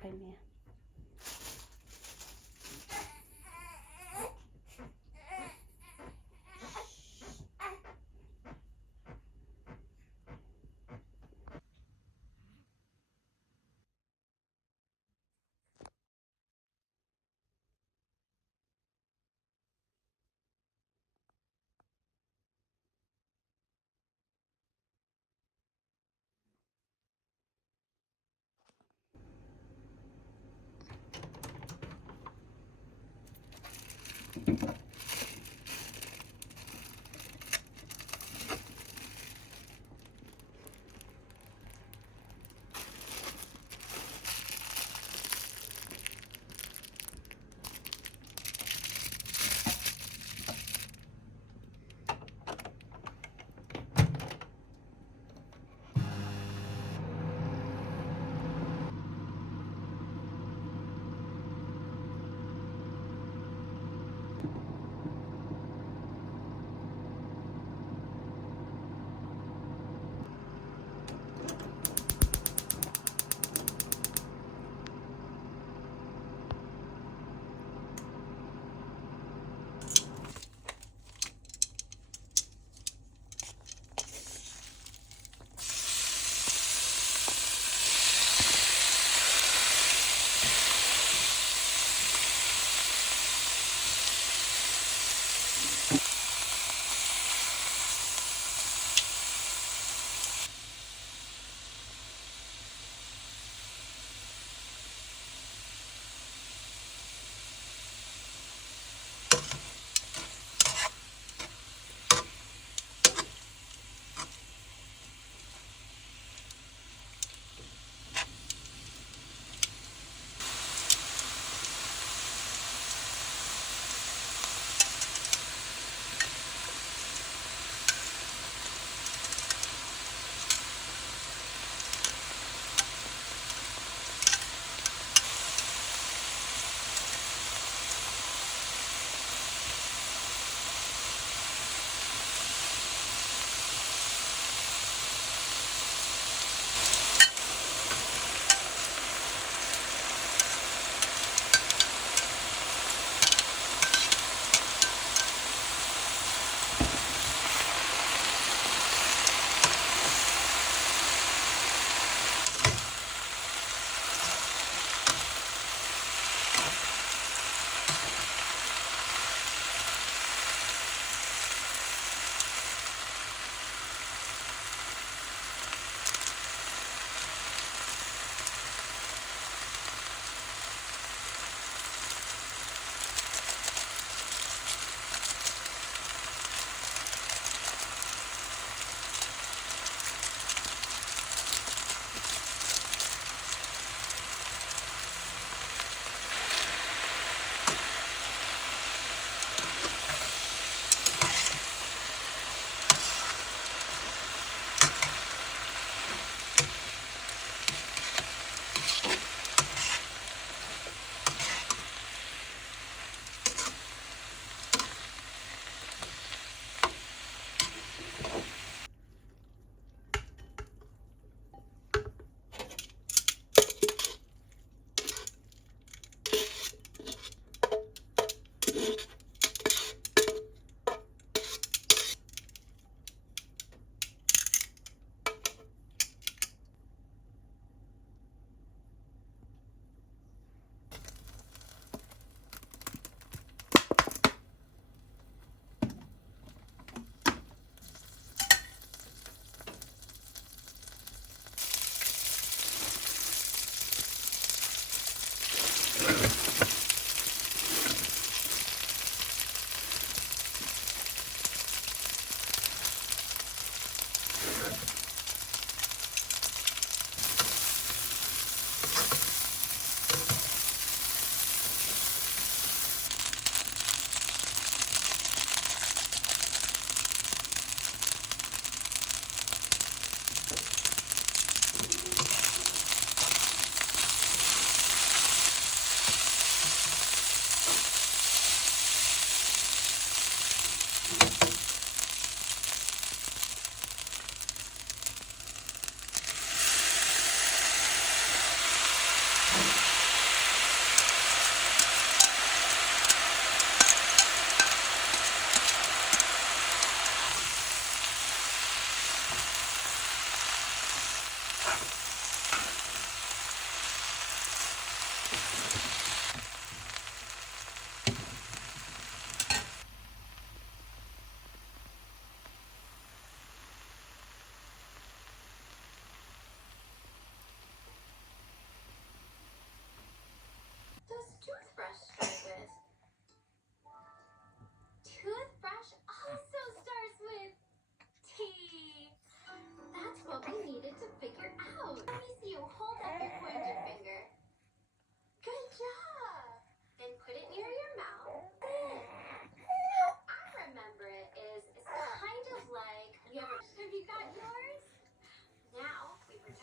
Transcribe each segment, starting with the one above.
kay Mia.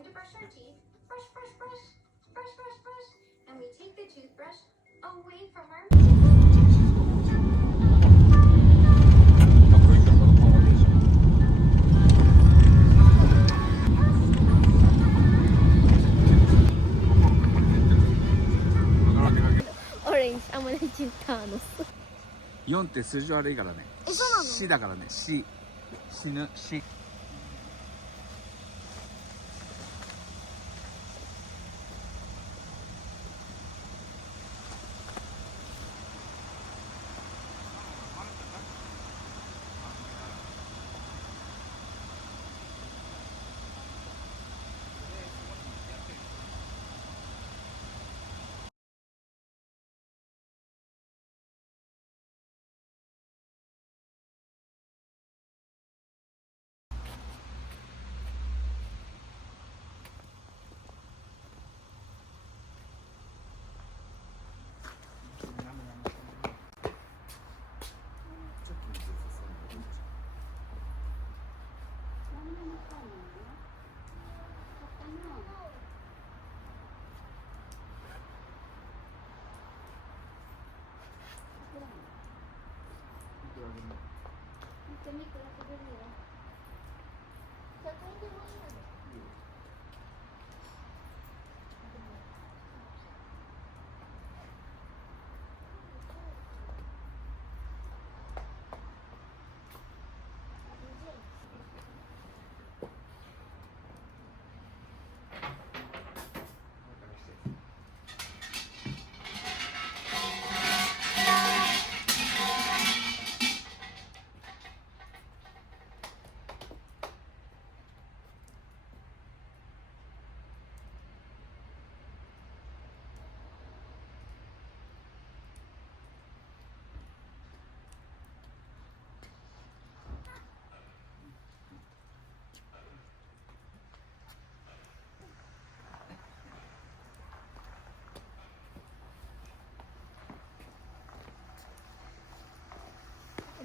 time to brush our teeth. Brush, brush, brush, brush, brush, brush. And we take the toothbrush away from our Orange, I'm gonna choose Thanos. 4って数字悪いからね。え、そうなの？死だからね。死ぬ死。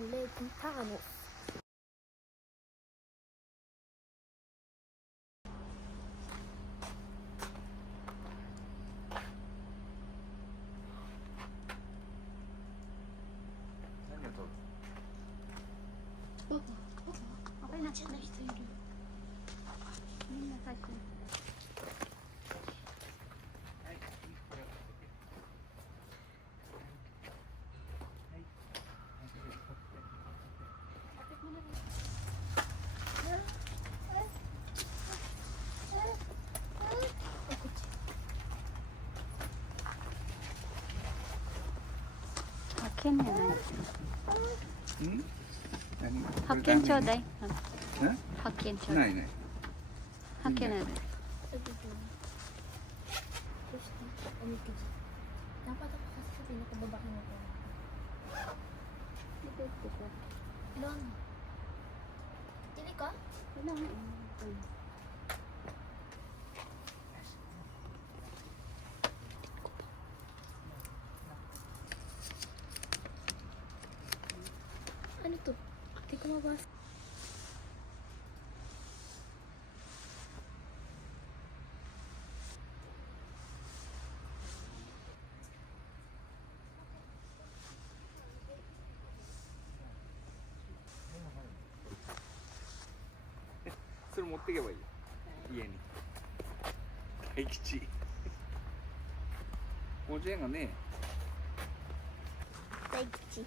มันเลขที่ท่าหนูเอาไปなっちゃった人いるみんな最初発見じゃない発見ちょうだい発見ちょうだいないね。発見ないDapat ako kasi sa pinakababa ko na ito. Ilan? Tili ka? Ano to? Hindi ko mabasa.それ持っていけばいいよ。家に。大吉。おじいがね。大吉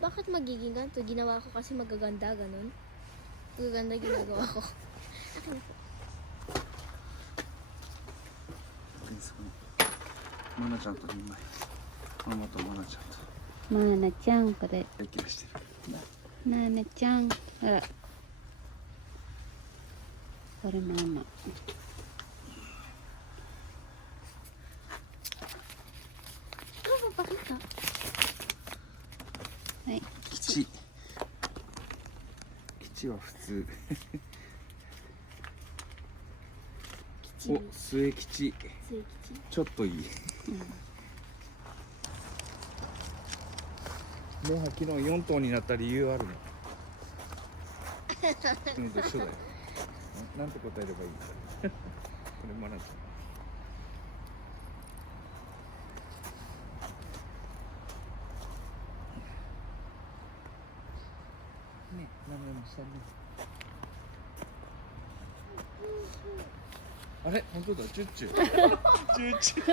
bakit magiging ganito? Ginawa ko kasi magaganda, ganun. Magaganda ginagawa ko. Akin na po. マナちゃんと2枚。ママとマナちゃんと。マナちゃん、これ。息がしてる。マナちゃん。あら。これママ。はい。吉。吉は普通。お、末吉。ちょっといい。もう昨日4頭になった理由あるの。のと一緒だよ。なんて答えればいいこれマナちゃん。ね、名前もしたね。あれ、本当だ、チュッチュ。チュッチュ。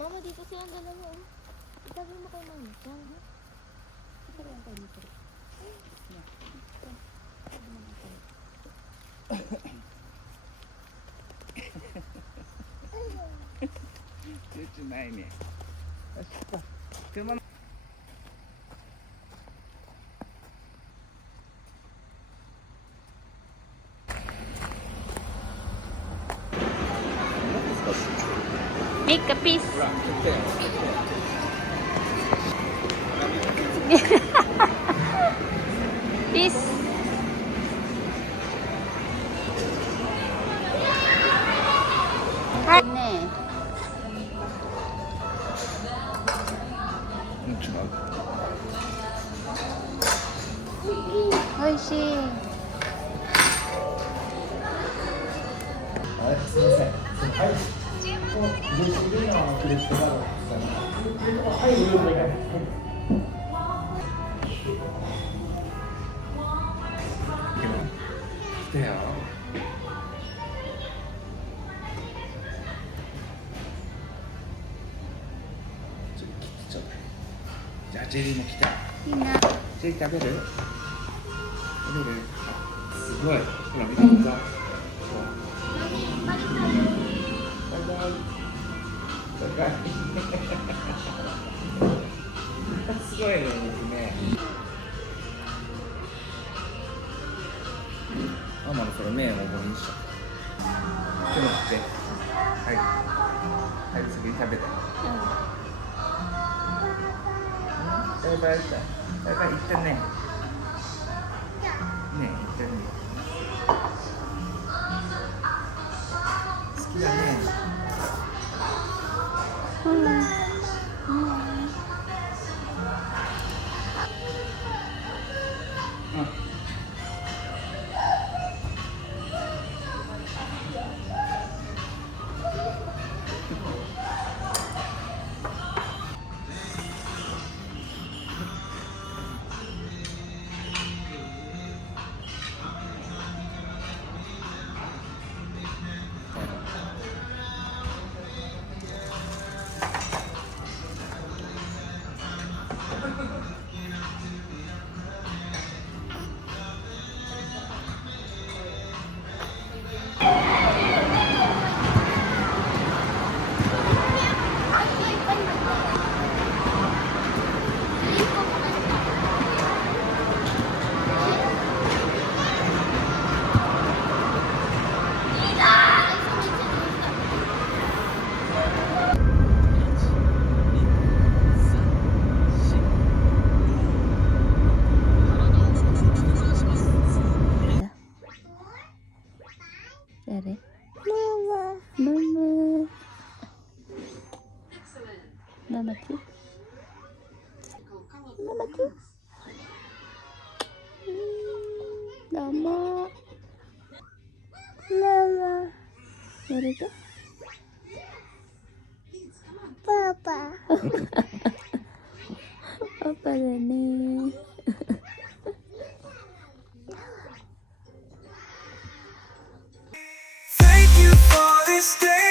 Mama, dito silang dalawa. Itabi mo kay mama. Diyan, ha? Ito rin kayo dito.チュッチュないね。よし、車の。Make a piece. ほら、来て。Piece. 네. うん、違う。おいしい。はい、すみません。はい。はい、お願いします。来てよ。ちょっと切ってちょうだい。じゃあジェリーも来た。いいな。ジェリー食べる？食べる？すごい。ほら見てみた。バイバイ。バイバイ。すごいね、僕ね。ママのそれ目を棒にしちゃった。手もって。はい。はい、次食べた。バイバイ。バイバイ、行ったね。ねえ、行ったね。好きだね。誰？ママ。ママチ？ママチ？どうも。ママ。誰だ？パパ。パパだね。Thank you for this day.